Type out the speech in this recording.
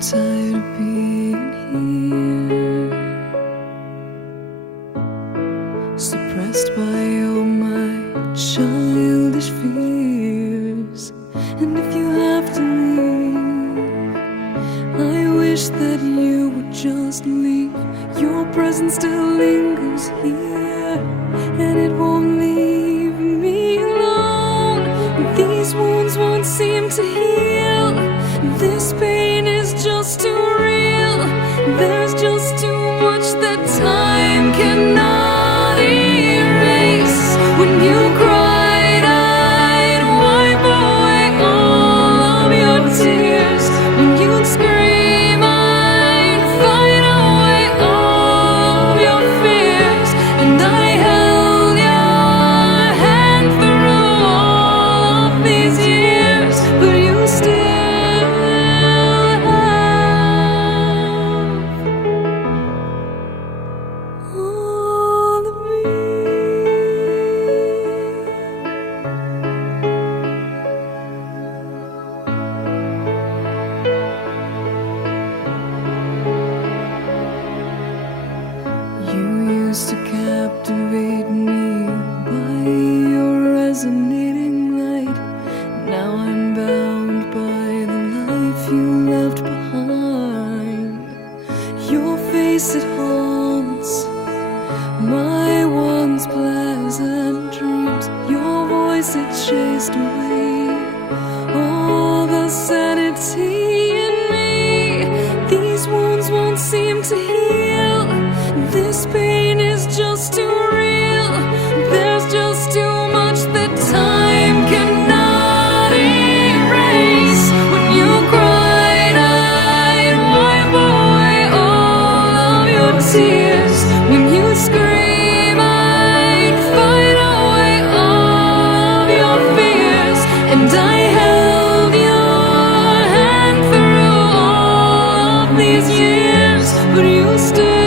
tired of being here, suppressed by all my childish fears. And if you have to leave, I wish that you would just leave. Your presence still lingers here, and it won't leave me alone. These wounds won't seem to heal. This pain is just too real. There's just too much that time cannot erase. When you cried, I'd wipe away all of your tears. When you'd scream, I'd fight away all of your fears. And I held your hand through all of these years, but you still all of me. You used to captivate me by your resonating light. Now I'm bound by the life you left behind. Your face, it haunts my once pleasant dreams. Your voice, it chased away all the sanity in me. These wounds won't seem to heal. This pain is just too real. There's just too much that time cannot erase. When you cried, I'd wipe away all of your tears. When you scream, I'd fight away all of your fears. And I held your hand through all of these years, but you still